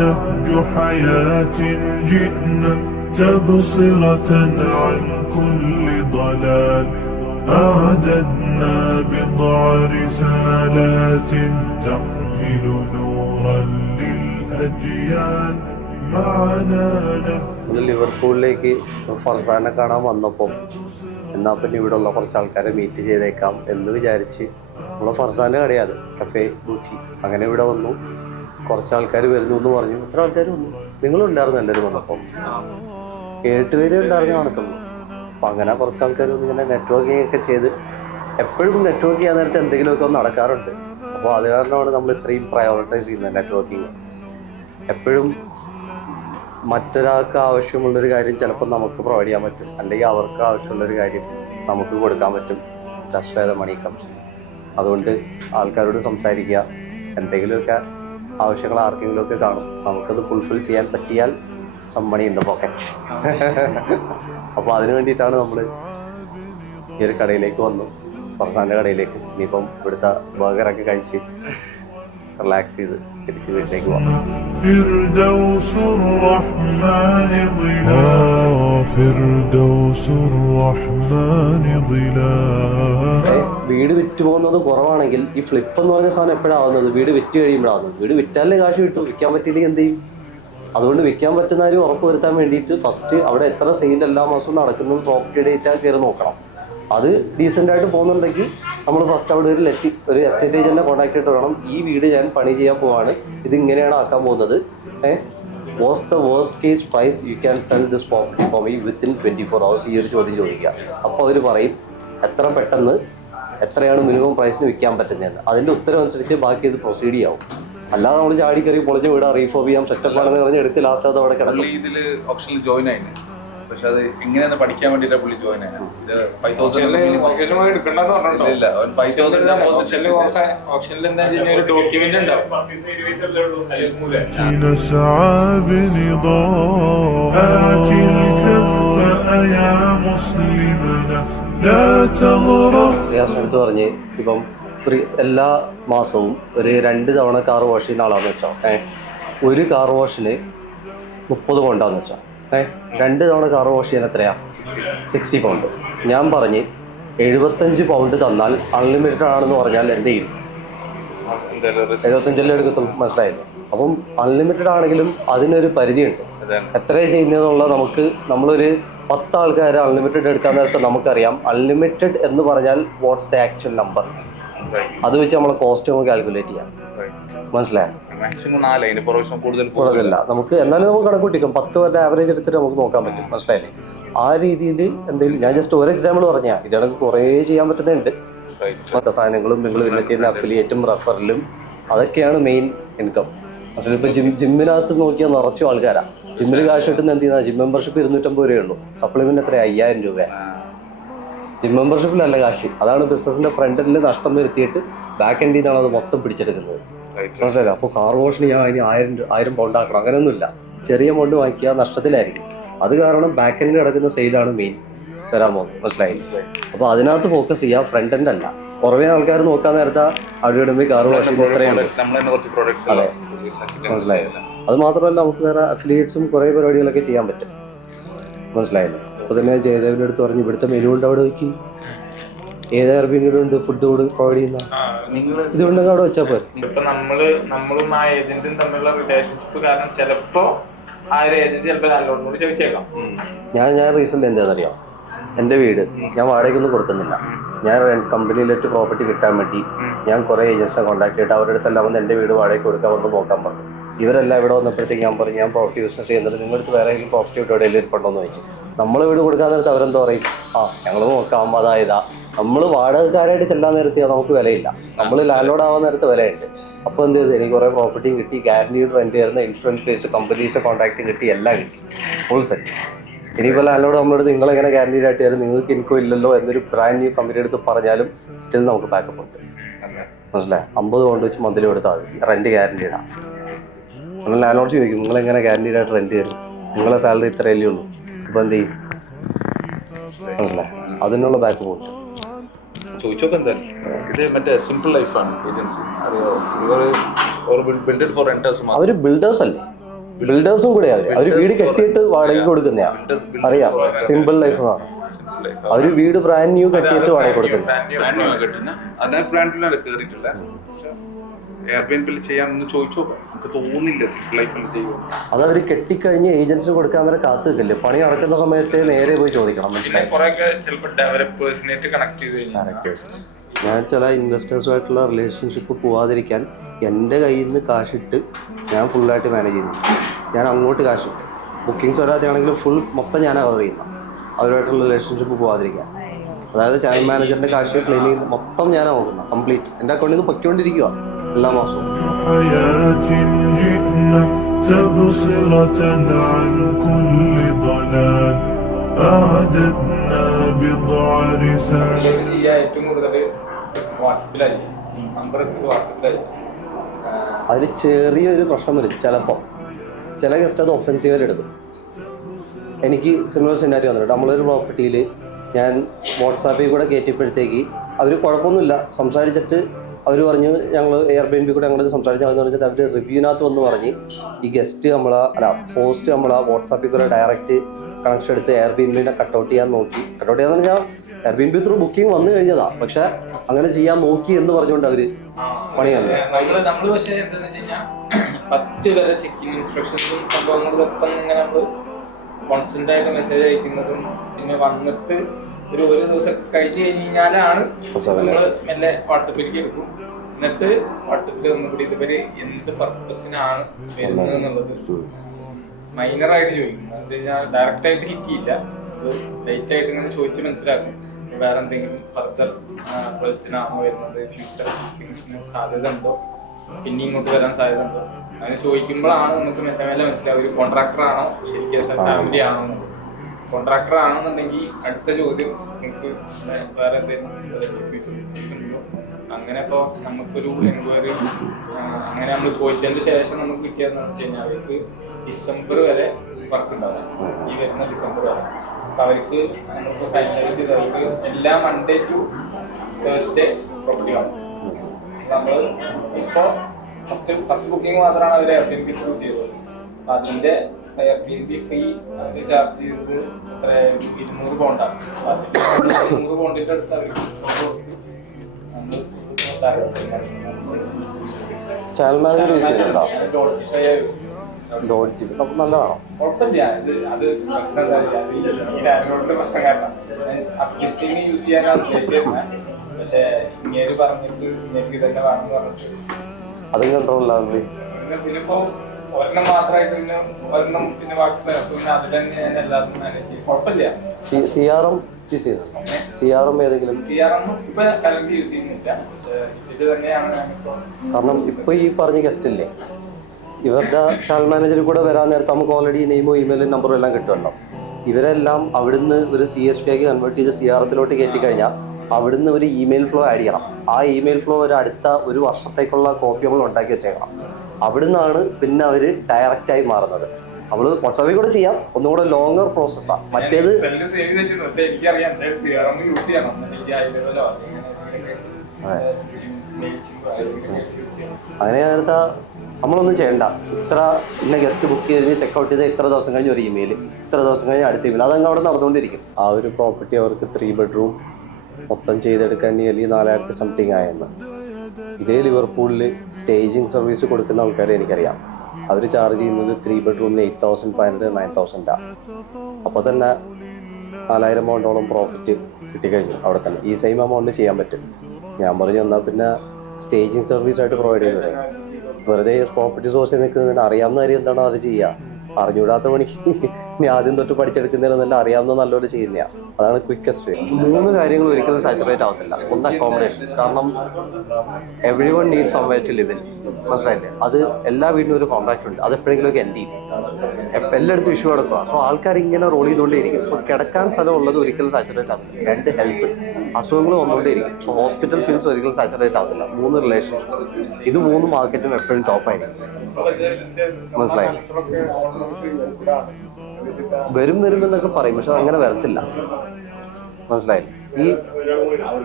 نهج حياة جئنا تبصرة عن كل ضلال أعددنا بضع رسالات تحمل نورا للأجيال معنا ലിവർപൂളിലേക്ക് ഫർസാനെ കാണാൻ വന്നപ്പോൾ എന്നാൽ പിന്നെ ഇവിടെ ഉള്ള കുറച്ച് ആൾക്കാരെ മീറ്റ് ചെയ്തേക്കാം എന്ന് വിചാരിച്ച് നമ്മളെ ഫർസാൻ്റെ കടയാണ് കഫേ ഗൂച്ചി. അങ്ങനെ ഇവിടെ വന്നു. കുറച്ച് ആൾക്കാർ വരുന്നു എന്ന് പറഞ്ഞു. എത്ര ആൾക്കാർ വന്നു? നിങ്ങളുണ്ടായിരുന്നു എല്ലാവരും വന്നപ്പോൾ? 7 പേര് ഉണ്ടായിരുന്നു നടക്കുന്നു. അപ്പം അങ്ങനെ കുറച്ച് ആൾക്കാർ വന്ന് ഇങ്ങനെ നെറ്റ്വർക്കിംഗ് ഒക്കെ ചെയ്ത്, എപ്പോഴും നെറ്റ്വർക്ക് ചെയ്യാൻ നേരത്തെ എന്തെങ്കിലുമൊക്കെ ഒന്ന് നടക്കാറുണ്ട്. അപ്പോൾ അത് കാരണമാണ് നമ്മൾ ഇത്രയും പ്രയോറിറ്റൈസ് ചെയ്യുന്നത് നെറ്റ്വർക്കിംഗ്. എപ്പോഴും മറ്റൊരാൾക്ക് ആവശ്യമുള്ളൊരു കാര്യം ചിലപ്പോൾ നമുക്ക് പ്രൊവൈഡ് ചെയ്യാൻ പറ്റും, അല്ലെങ്കിൽ അവർക്ക് ആവശ്യമുള്ളൊരു കാര്യം നമുക്ക് കൊടുക്കാൻ പറ്റും. That's where the money comes. അതുകൊണ്ട് ആൾക്കാരോട് സംസാരിക്കുക, എന്തെങ്കിലുമൊക്കെ ആവശ്യങ്ങൾ ആർക്കെങ്കിലുമൊക്കെ കാണും, നമുക്കത് ഫുൾഫിൽ ചെയ്യാൻ പറ്റിയാൽ some money in the pocket. അപ്പോൾ അതിന് വേണ്ടിയിട്ടാണ് നമ്മൾ ഈ ഒരു കടയിലേക്ക് വന്നു, ഫർസാൻ്റെ കടയിലേക്ക്. ഇനിയിപ്പം ഇവിടുത്തെ ബർഗറൊക്കെ കഴിച്ച് റിലാക്സ് ചെയ്ത് തിരിച്ച് വീട്ടിലേക്ക് പോകാം. വീട് വിറ്റ് പോകുന്നത് കുറവാണെങ്കിൽ ഈ ഫ്ലിപ്പ് എന്ന് പറഞ്ഞ സാധനം എപ്പോഴാവുന്നത്? വീട് വിറ്റ് കഴിയുമ്പോഴാവുന്നത്. വീട് വിറ്റാലേ കാശ് കിട്ടും, വിൽക്കാൻ പറ്റിയില്ലെങ്കിൽ എന്ത് ചെയ്യും? അതുകൊണ്ട് വിൽക്കാൻ പറ്റുന്ന കാര്യം ഉറപ്പ് വരുത്താൻ വേണ്ടിയിട്ട് ഫസ്റ്റ് അവിടെ എത്ര സെയിൽ എല്ലാ മാസവും നടക്കുന്നത് പ്രോപ്പർട്ടി ഡേറ്റാ കയറി നോക്കണം. അത് ഡീസൻ്റായിട്ട് പോകുന്നുണ്ടെങ്കിൽ നമ്മൾ ഫസ്റ്റ് അവിടെ ഒരു എസ്റ്റേറ്റ് ഏജൻറ്റിനെ കോൺടാക്ട് ചെയ്തിട്ട് വേണം, ഈ വീട് ഞാൻ പണി ചെയ്യാൻ പോവാണ്, ഇത് ഇങ്ങനെയാണ് ആക്കാൻ പോകുന്നത്, what's the worst case price you can sell this property for me within 24 hours. ഈ ഒരു ചോദ്യം ചോദിക്കുക. അപ്പോൾ അവർ പറയും എത്ര പെട്ടെന്ന് എത്രയാണ് മിനിമം പ്രൈസിന് വിൽക്കാൻ പറ്റുന്നതെന്ന്. അതിൻ്റെ ഉത്തരം അനുസരിച്ച് ബാക്കി ഇത് പ്രൊസീഡ് ചെയ്യാവും. അല്ലാതെ നമ്മൾ ചാടി കയറി പൊളിഞ്ഞ വീട് റീഫോബ് ചെയ്യാം സെറ്റപ്പാണെന്ന് പറഞ്ഞ് എടുത്ത് ലാസ്റ്റ് അത് അവിടെ കിടക്കും. ഇതിൽ ഓപ്ഷനിൽ ജോയിൻ ആയിരുന്നു, പക്ഷെ അത് എങ്ങനെയാന്ന് പഠിക്കാൻ വേണ്ടിയിട്ടാണ് പുള്ളി ജോയിൻ ആയത്. എടുത്ത് പറഞ്ഞ് ഇപ്പം എല്ലാ മാസവും ഒരു 2 തവണ കാർ വാഷ് ചെയ്യുന്ന ആളാന്ന് വെച്ചോ, ഒരു കാർ വാഷിന് 30 പൗണ്ടാന്ന് വെച്ചോ, 2 തവണ കാർ വാഷ് ചെയ്യാൻ എത്രയാ? 60 പൗണ്ട്. ഞാൻ പറഞ്ഞ് 75 പൗണ്ട് തന്നാൽ അൺലിമിറ്റഡ് ആണെന്ന് പറഞ്ഞാൽ എന്ത് ചെയ്യും? 75 എടുക്കത്തുള്ളൂ. മനസ്സിലായില്ലേ? അപ്പം അൺലിമിറ്റഡ് ആണെങ്കിലും അതിനൊരു പരിധിയുണ്ട്. എത്രയാണ് ചെയ്യുന്നതെന്നുള്ള നമ്മളൊരു 10 ആൾക്കാർ അൺലിമിറ്റഡ് എടുക്കാൻ നേരത്തെ നമുക്കറിയാം അൺലിമിറ്റഡ് എന്ന് പറഞ്ഞാൽ വാട്ട്സ് ദ ആക്ച്വൽ നമ്പർ. അത് വെച്ച് നമ്മളെ കോസ്റ്റ് നമുക്ക് കാൽക്കുലേറ്റ് ചെയ്യാം. മനസ്സിലായോ? കൂടുതലല്ല നമുക്ക്, എന്നാലും നമുക്ക് കണക്ക് കൂട്ടിക്കും. 10 പേരുടെ ആവറേജ് എടുത്തിട്ട് നമുക്ക് നോക്കാൻ പറ്റും. മനസ്സിലായില്ലേ? ആ രീതിയിൽ എന്തെങ്കിലും, ഞാൻ ജസ്റ്റ് ഒരു എക്സാമ്പിൾ പറഞ്ഞാൽ ഇതാണ് കുറേ ചെയ്യാൻ പറ്റുന്നുണ്ട്. മറ്റു സാധനങ്ങളും നിങ്ങൾ പിന്നെ ചെയ്യുന്ന അഫിലിയേറ്റും റെഫറലും അതൊക്കെയാണ് മെയിൻ ഇൻകം. അസలు ഇപ്പോൾ ജിമ്മിനകത്ത് നോക്കിയാൽ നിറച്ചു ആൾക്കാരാണ്. ജിമ്മിൽ കാശ് കിട്ടുന്ന എന്ത് ചെയ്യുന്ന? ജിം മെമ്പർഷിപ്പ് 250 രൂപയുള്ളൂ. സപ്ലിമെന്റ് എത്ര? 5000 രൂപ. ജിം മെമ്പർഷിപ്പിലല്ല കാശ്. അതാണ് ബിസിനസിന്റെ ഫ്രണ്ട് എൻഡിൽ നഷ്ടം വരുത്തിയിട്ട് ബാക്ക് എൻഡിൽ നിന്നാണ് അത് മൊത്തം പിടിച്ചെടുക്കുന്നത്. മനസ്സിലായില്ല? അപ്പോൾ കാർ വാഷിന് ഞാൻ അതിന് 1000 പൗണ്ട് ആക്കണം, അങ്ങനെയൊന്നുമില്ല. ചെറിയ എമൗണ്ട് വാങ്ങിക്കുക, നഷ്ടത്തിലായിരിക്കും. അത് കാരണം ബാക്ക് എൻഡിൽ കിടക്കുന്ന സെയിലാണ് മെയിൻ വരാൻ പോകുന്നത്. മനസ്സിലായില്ല? അപ്പോൾ അതിനകത്ത് ഫോക്കസ് ചെയ്യുക, ഫ്രണ്ട് എൻഡ് അല്ല. കുറേ ആൾക്കാർ നോക്കാൻ നേരത്തെ അവിടെ ഇടുമ്പോൾ കാർ വാഷ് ഇത്രയാണ്. അതെ, മനസ്സിലായില്ല? അത് മാത്രമല്ല നമുക്ക് വേറെ അഫിലിയേറ്റ്സും കുറേ പരിപാടികളൊക്കെ ചെയ്യാൻ പറ്റും. മനസ്സിലായില്ല? അപ്പോൾ തന്നെ ജയദേവിൻ്റെ അടുത്ത് പറഞ്ഞ് ഇവിടുത്തെ മെനു ഉണ്ട് അവിടെ വയ്ക്കി, ഏത് എയർബിൻഡ് ഫുഡ് പ്രൊവൈഡ് ചെയ്യുന്ന ഇതുകൊണ്ടൊക്കെ അവിടെ വെച്ചാൽ പോരെ. ഇപ്പൊ നമ്മളും ആ ഏജന്റും തമ്മിലുള്ള റിലേഷൻഷിപ്പ് കാരണം ചിലപ്പോ ആ ഒരു ഏജന്റ് ചിലപ്പോൾ നല്ലോണം ചോദിച്ചേക്കാം. ഞാൻ റീസെന്റ് എന്താണെന്നറിയാം, എൻ്റെ വീട് ഞാൻ വാടകയ്ക്കൊന്നും കൊടുക്കുന്നില്ല. ഞാൻ കമ്പനിയിലേക്ക് പ്രോപ്പർട്ടി കിട്ടാൻ വേണ്ടി ഞാൻ കുറേ ഏജൻസിനെ കോൺടാക്ട് ചെയ്തിട്ട് അവരുടെ അടുത്തെല്ലാം വന്ന് എൻ്റെ വീട് വാടകയ്ക്ക് കൊടുക്കാൻ വന്ന് നോക്കാൻ പറഞ്ഞു. ഇവരെല്ലാം ഇവിടെ വന്നപ്പോഴത്തേക്ക് ഞാൻ പറഞ്ഞു, ഞാൻ പ്രോപ്പർട്ടി ബിസിനസ് ചെയ്യുന്നത്, നിങ്ങളുടെ അടുത്ത് വേറെ ഏതെങ്കിലും പ്രോപ്പർട്ടി എവിടെയെങ്കിലും ഇരിപ്പുണ്ടോയെന്ന് ചോദിച്ചു. നമ്മൾ വീട് കൊടുക്കാൻ നേരത്ത് അവരെന്താ പറയും? ഞങ്ങൾ നോക്കാം, അതായതാ. നമ്മൾ വാടകക്കാരായിട്ട് ചെല്ലാൻ നേരത്തെ നമുക്ക് വിലയില്ല, നമ്മൾ ലാൻഡ് ആവാൻ നേരത്തെ വിലയുണ്ട്. അപ്പോൾ എന്ത് ചെയ്തു? എനിക്ക് കുറേ പ്രോപ്പർട്ടിയും കിട്ടി, ഗ്യാരണ്ടീഡ് റെൻറ്റ് ചെയ്യുന്ന ഇൻഷുറൻസ് ബേസ്ഡ് കമ്പനീസിൻ്റെ കോൺടാക്റ്റും കിട്ടി, എല്ലാം കിട്ടി, ഫുൾ സെറ്റ്. ഇനിയിപ്പോൾ ലാൻഡ് നമ്മളോട് നിങ്ങളെങ്ങനെ ഗ്യാരണ്ടീഡ് ആയിട്ട് തരും, നിങ്ങൾക്ക് ഇൻകം ഇല്ലല്ലോ എന്നൊരു ബ്രാൻഡ് ന്യൂ കമ്പനി എടുത്ത് പറഞ്ഞാലും സ്റ്റിൽ നമുക്ക് ബാക്കപ്പ് ഉണ്ട്. മനസ്സിലായി? 50 പൗണ്ട് വെച്ച് മന്ത്ലി കൊടുത്താൽ മതി, റെൻറ്റ് ഗ്യാരണ്ടീഡാണ്. നമ്മൾ ലാൻഡ്ലോഡ് ചോദിക്കും, നിങ്ങളെങ്ങനെ ഗ്യാരണ്ടീഡായിട്ട് റെൻറ്റ് തരും, നിങ്ങളെ സാലറി ഇത്രയല്ലേ ഉള്ളൂ, ഇപ്പോൾ എന്ത് ചെയ്യും? മനസ്സിലായി? അതിനുള്ള ബാക്കപ്പ് ഉണ്ട്. ചോദിച്ചോക്കെ എന്തായാലും ഇത് മറ്റേ സിമ്പിൾ ലൈഫാണ് ഏജൻസി, അറിയാമോ? അവർ ബിൽഡഡ് ഫോർ റെന്റേഴ്സ്. അവർ ബിൽഡേഴ്സ് അല്ലേ? ബിൽഡേഴ്സും കൂടെ അവര് വീട് കെട്ടിയിട്ട് വാടകയ്ക്ക് കൊടുക്കുന്നയാ. അറിയാം, സിമ്പിൾ ലൈഫ് എന്നാണ്. അവര് വീട് ബ്രാൻഡ് ന്യൂ കെട്ടിയിട്ട് വാടക കൊടുക്കുന്നത്. അത് അവര് കെട്ടിക്കഴിഞ്ഞ് ഏജൻസിന് കൊടുക്കാൻ വരെ കാത്തു നിൽക്കില്ലേ, പണി നടക്കുന്ന സമയത്ത് നേരെ പോയി ചോദിക്കണം. ഞാൻ ചില ഇൻവെസ്റ്റേഴ്സുമായിട്ടുള്ള റിലേഷൻഷിപ്പ് പോവാതിരിക്കാൻ എൻ്റെ കയ്യിൽ നിന്ന് കാശിട്ട് ഞാൻ ഫുള്ളായിട്ട് മാനേജ് ചെയ്യുന്നു. ഞാൻ അങ്ങോട്ട് കാശിട്ട് ബുക്കിങ്സ് വരാതെയാണെങ്കിലും ഫുൾ മൊത്തം ഞാൻ കവർ ചെയ്യുന്നു അവരുമായിട്ടുള്ള റിലേഷൻഷിപ്പ് പോവാതിരിക്കാൻ. അതായത് ചാനൽ മാനേജറിൻ്റെ കാശ് ക്ലീനിങ് മൊത്തം ഞാൻ നോക്കുന്നത് കംപ്ലീറ്റ്. എൻ്റെ അക്കൗണ്ടിൽ നിന്ന് പൊയ്ക്കൊണ്ടിരിക്കുക എല്ലാ മാസവും. അതിൽ ചെറിയൊരു പ്രശ്നം വരും ചിലപ്പോൾ. ചില ഗസ്റ്റ് അത് ഒഫൻസീവായിട്ട് എടുക്കും. എനിക്ക് സിമിലർ സിനാരി വന്നിട്ടുണ്ട്. നമ്മളൊരു പ്രോപ്പർട്ടിയിൽ ഞാൻ വാട്സാപ്പിൽ കൂടെ കയറ്റിയപ്പോഴത്തേക്ക് അവർ കുഴപ്പമൊന്നുമില്ല സംസാരിച്ചിട്ട് അവർ പറഞ്ഞു ഞങ്ങൾ എയർബിഎൻബി കൂടെ ഞങ്ങളിത് സംസാരിച്ചാൽ പറഞ്ഞിട്ട് അവർ റിവ്യൂവിനകത്ത് വന്ന് പറഞ്ഞ് ഈ ഗസ്റ്റ് പോസ്റ്റ് നമ്മളെ വാട്സാപ്പിൽ കൂടെ ഡയറക്റ്റ് കണക്ഷൻ എടുത്ത് എയർബിഎൻബിനെ കട്ടൗട്ട് ചെയ്യാൻ നോക്കി. കട്ടൗട്ട് ചെയ്യാന്ന് പറഞ്ഞാൽ എയർബിഎൻബി ത്രൂ ബുക്കിംഗ് വന്നു കഴിഞ്ഞതാ, പക്ഷെ അങ്ങനെ ചെയ്യാൻ നോക്കി എന്ന് പറഞ്ഞുകൊണ്ട് അവര് പണിയാണ്. ഫസ്റ്റ് വരെ ചെക്കിങ് ഇൻസ്ട്രക്ഷൻസും സംഭവങ്ങളൊക്കെ ഇങ്ങനെ നമ്മള് കോൺസ്റ്റന്റ് ആയിട്ട് മെസ്സേജ് അയക്കുന്നതും പിന്നെ വന്നിട്ട് ഒരു ദിവസം കഴിഞ്ഞ് കഴിഞ്ഞാലാണ് നമ്മള് മെല്ലെ വാട്സപ്പിലേക്ക് എടുക്കും. എന്നിട്ട് വാട്സപ്പിൽ ഒന്നുകൂടി ഇതുവരെ എന്ത് പർപ്പസിനാണ് വരുന്നത് എന്നുള്ളത് മൈനറായിട്ട് ചോദിക്കും. എന്ന് വെച്ചാൽ ഡയറക്റ്റ് ആയിട്ട് ഹിറ്റ് ചെയ്യില്ല, ലൈറ്റ് ആയിട്ട് ഇങ്ങനെ ചോദിച്ച് മനസ്സിലാക്കും. വേറെ എന്തെങ്കിലും ഫർദർ പ്രൊജക്റ്റിനാണോ വരുന്നത്, ഫ്യൂച്ചർ ബുക്കിംഗ്സിന് സാധ്യത ഉണ്ടോ, പിന്നെ ഇങ്ങോട്ട് വരാൻ സാധ്യത ഉണ്ടോ, അങ്ങനെ ചോദിക്കുമ്പോഴാണ് നമുക്ക് മെല്ലെ മെല്ലെ മനസ്സിലാവും ഒരു കോൺട്രാക്ടർ ആണോ ശരിക്കും ഫാമിലി ആണോ എന്നുള്ളത്. കോൺട്രാക്ടർ ആണെന്നുണ്ടെങ്കിൽ അടുത്ത ചോദ്യം നിങ്ങൾക്ക് വേറെ എന്തെങ്കിലും ഫ്യൂച്ചർ ബുക്കിംഗ്സ് ഉണ്ടോ, അങ്ങനെ ഇപ്പോൾ നമുക്കൊരു എൻക്വയറി അങ്ങനെ നമ്മൾ ചോദിച്ചതിന് ശേഷം നമുക്ക് കിട്ടിയതെന്ന് വെച്ച് കഴിഞ്ഞാൽ അവർക്ക് ഡിസംബർ വരെ വർക്ക് ഉണ്ടാവും. ഈ വരുന്ന ഡിസംബർ വരെ അപ്പോൾ അവർക്ക് നമുക്ക് ഫൈനലൈസ് ചെയ്ത് അവർക്ക് എല്ലാ മൺഡേ ടു തേഴ്സ്ഡേ പ്രോപ്പർട്ടി കാണും. നമ്മൾ ഇപ്പോൾ ഫസ്റ്റ് ബുക്കിംഗ് മാത്രമാണ് അവർ എയർബിഎൻബി ത്രൂ ചെയ്തത്. അപ്പം അതിൻ്റെ എയർബിഎൻബി ഫ്രീ അവർ ചാർജ് ചെയ്തത് എത്ര 200 പൗണ്ടാണ്. അപ്പം 200 പൗണ്ടിൻ്റെ അടുത്ത് അവർ ഡിസ്കൗണ്ട് കൊടുത്ത് നമ്മൾ ചാനൽ മാനേജർ യൂസ് ചെയ്യുന്നുണ്ടോ? നല്ലതാണോ? കുഴപ്പമില്ല. അത് പ്രശ്നം പ്രശ്നം കാരണം അപ്ലിസ്റ്റിങ് യൂസ് ചെയ്യാനാണ് ഉദ്ദേശിച്ചിരുന്നത്. പക്ഷെ ഇങ്ങനെ പറഞ്ഞിട്ട് എനിക്ക് ഇതന്നെ വേണമെന്ന് പറഞ്ഞിട്ട് അതും കൺട്രോളിലാവില്ലേ. ഇതിലിപ്പോ ഒരെണ്ണം മാത്രമായിട്ട് പിന്നെ ഒരെണ്ണം പിന്നെ ബാക്കി പിന്നെ അതിൽ തന്നെ ഞാൻ എല്ലാതും മാനേജ് ചെയ്യും. കുഴപ്പമില്ല. CRM ഏതെങ്കിലും ഇപ്പൊ കറന്റ് യൂസ് ചെയ്യുന്നില്ല. പക്ഷെ ഇത് തന്നെയാണ് ഞാനിപ്പോ. കാരണം ഇപ്പൊ ഈ പറഞ്ഞ ഗസ്റ്റ് ഇല്ലേ, ഇവരുടെ ചാനൽ മാനേജറിൽ കൂടെ വരാൻ നേരത്തെ നമുക്ക് ഓൾറെഡി നെയിമോ ഇമെയിലും നമ്പറും എല്ലാം കിട്ടുമല്ലോ. ഇവരെല്ലാം അവിടുന്ന് ഒരു CSP ആക്കി കൺവേർട്ട് ചെയ്ത് CRM-ത്തിലോട്ട് കയറ്റി കഴിഞ്ഞാൽ അവിടുന്ന് ഒരു ഇമെയിൽ ഫ്ലോ ആഡ് ചെയ്യണം. ആ ഇമെയിൽ ഫ്ലോ അടുത്ത ഒരു വർഷത്തേക്കുള്ള കോപ്പി നമ്മൾ ഉണ്ടാക്കി വെച്ചേക്കണം. അവിടുന്നാണ് പിന്നെ അവർ ഡയറക്റ്റായി മാറുന്നത്. നമ്മൾ വാട്സാപ്പിൽ കൂടെ ചെയ്യാം, ഒന്നുകൂടെ ലോങ്ങർ പ്രോസസ്സാണ്. മറ്റേത് അങ്ങനെ നേരത്തെ നമ്മളൊന്നും ചെയ്യണ്ട. ഇന്ന ഗസ്റ്റ് ബുക്ക് കഴിഞ്ഞ് ചെക്കൗട്ട് ചെയ്ത് ഇത്ര ദിവസം കഴിഞ്ഞ് ഒരു ഇമെയിൽ, ഇത്ര ദിവസം കഴിഞ്ഞ് അടുത്ത ഇമെയിൽ, അതങ്ങ് അവിടെ നടന്നുകൊണ്ടിരിക്കും. ആ ഒരു പ്രോപ്പർട്ടി അവർക്ക് 3 ബെഡ്റൂം മൊത്തം ചെയ്തെടുക്കാൻ നിയർലി 4000 സംതിങ് ആയെന്ന്. ഇതേ ലിവർപൂളിൽ സ്റ്റേജിങ് സർവീസ് കൊടുക്കുന്ന ആൾക്കാരെ എനിക്കറിയാം. അവർ ചാർജ് ചെയ്യുന്നത് 3 ബെഡ്റൂമിന് 8,500 9,000. അപ്പോൾ തന്നെ 4000 പൗണ്ടോളം പ്രോഫിറ്റ് കിട്ടിക്കഴിഞ്ഞു അവിടെ തന്നെ. ഈ സെയിം എമൗണ്ട് ചെയ്യാൻ പറ്റും. ഞാൻ പറഞ്ഞു എന്നാൽ പിന്നെ സ്റ്റേജിങ് സർവീസായിട്ട് പ്രൊവൈഡ് ചെയ്യുന്നത്. വെറുതെ പ്രോപ്പർട്ടി സോഴ്സിൽ നിൽക്കുന്നതിന് അറിയാവുന്ന കാര്യം എന്താണോ അത് ചെയ്യുക. അറിഞ്ഞുകൂടാത്ത പണിക്ക് ഇനി ആദ്യം തൊട്ട് പഠിച്ചെടുക്കുന്നതിനെന്നല്ല അറിയാവുന്ന നല്ലപോലെ ചെയ്യുന്നതാണ്. അതാണ് ക്വിക്കസ്റ്റ്. 3 കാര്യങ്ങൾ ഒരിക്കലും സാച്ചുറേറ്റ് ആവത്തില്ല. ഒന്ന് അക്കോമഡേഷൻ. കാരണം everyone need somewhere to live in. മനസ്സിലായില്ലേ? അത് എല്ലാ വീടിനും ഒരു കോൺട്രാക്ട് ഉണ്ട്. അത് എപ്പോഴെങ്കിലും ഒക്കെ എൻഡ് ചെയ്യും. എല്ലായിടത്തും ഇഷ്യൂ എടുക്കുക. സോ ആൾക്കാർ ഇങ്ങനെ റോൾ ചെയ്തുകൊണ്ടേയിരിക്കും. ഇപ്പോൾ കിടക്കാൻ സ്ഥലം ഉള്ളത് ഒരിക്കലും സാച്ചുറേറ്റ് ആവത്തില്ല. 2 ഹെൽത്ത് അസുഖങ്ങൾ വന്നുകൊണ്ടേയിരിക്കും. സോ ഹോസ്പിറ്റൽ ഫീൽഡ്സ് ഒരിക്കലും സാച്ചുറേറ്റ് ആവത്തില്ല. 3 റിലേഷൻഷിപ്പ്. ഇത് 3 മാർക്കറ്റും എപ്പോഴും ടോപ്പായിരിക്കും. മനസ്സിലായി? വരും എന്നൊക്കെ പറയും, പക്ഷെ അങ്ങനെ വരത്തില്ല. മനസ്സിലായി? ഈ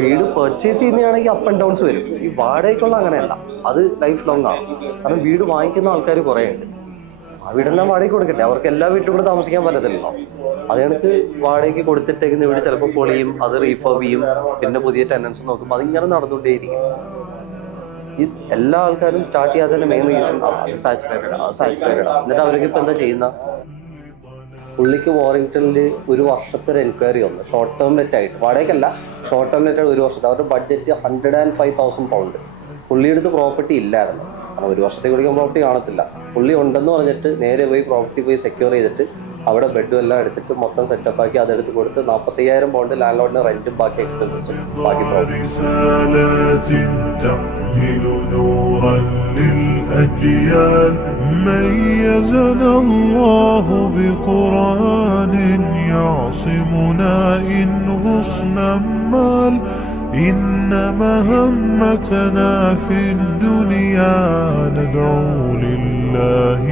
വീട് പർച്ചേസ് ചെയ്യുന്നതാണെങ്കിൽ അപ്പ് ആൻഡ് ഡൗൺസ് വരും. ഈ വാടകയ്ക്കുള്ള അങ്ങനെയല്ല, അത് ലൈഫ് ലോങ് ആണ്. കാരണം വീട് വാങ്ങിക്കുന്ന ആൾക്കാർ കുറേ ഉണ്ട്. ആ വീടെല്ലാം വാടകയ്ക്ക് കൊടുക്കട്ടെ, അവർക്ക് എല്ലാ വീട്ടിലും കൂടെ താമസിക്കാൻ പറ്റത്തില്ലല്ലോ. അത് കണക്ക് വാടകയ്ക്ക് കൊടുത്തിട്ടേക്കുന്ന വീട് ചിലപ്പോൾ പൊളിയും, അത് റീഫർബ് ചെയ്യും, പിന്നെ പുതിയ ടെനൻസ് നോക്കും, അതിങ്ങനെ നടന്നുകൊണ്ടേയിരിക്കും. ഈ എല്ലാ ആൾക്കാരും സ്റ്റാർട്ട് ചെയ്യാത്തതിന്റെ മെയിൻ റീസൺ അത് സാച്ചുറേറ്റഡ്. എന്നിട്ട് അവർക്ക് ഇപ്പം എന്താ ചെയ്യുന്ന, പുള്ളിക്ക് വാറിംഗ്ടണിൽ ഒരു വർഷത്തെ ഒരു എൻക്വയറി വന്നു, ഷോർട്ട് ടേം ലെറ്റ് ആയിട്ട്, വാടകയ്ക്കല്ല, ഷോർട്ട് ടേം ലെറ്റ് ആയിട്ട് ഒരു വർഷത്തെ. അവരുടെ ബഡ്ജറ്റ് 105,000 പൗണ്ട്. പുള്ളിയെടുത്ത് പ്രോപ്പർട്ടി ഇല്ലായിരുന്നു, കാരണം ഒരു വർഷത്തേക്ക് വിളിക്കാൻ പ്രോപ്പർട്ടി കാണത്തില്ല. പുള്ളി ഉണ്ടെന്ന് പറഞ്ഞിട്ട് നേരെ പോയി പ്രോപ്പർട്ടി പോയി സെക്യൂർ ചെയ്തിട്ട് അവിടെ ബെഡും എല്ലാം എടുത്തിട്ട് മൊത്തം സെറ്റപ്പ് ആക്കി അതെടുത്ത് കൊടുത്ത് 45,000 പൗണ്ട് ലാൻഡ് ലോഡിന് റെന്റും ബാക്കി എക്സ്പെൻസസും ബാക്കി പ്രോഫിറ്റ്. نورا للأجيال ميزنا الله بقرآن يعصمنا إن غصنا مال إن مهمتنا في الدنيا ندعو لله